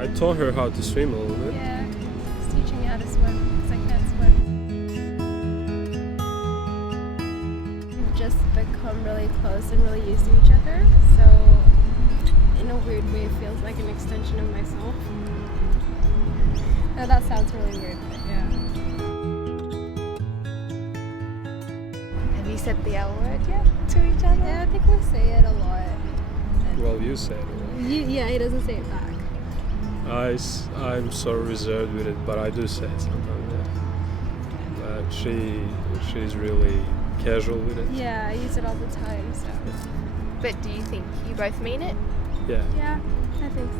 I taught her how to swim a little bit. Yeah, he's teaching me how to swim because I can't swim. We've just become really close and really used to each other, so in a weird way it feels like an extension of myself. Now that sounds really weird, but yeah. Have you said the L word yet to each other? Yeah, I think we say it a lot. Well, you said it. Yeah, he doesn't say it back. I'm so reserved with it, but I do say it sometimes. Yeah. She's really casual with it. Yeah, I use it all the time, so. But do you think you both mean it? Yeah. Yeah, I think so.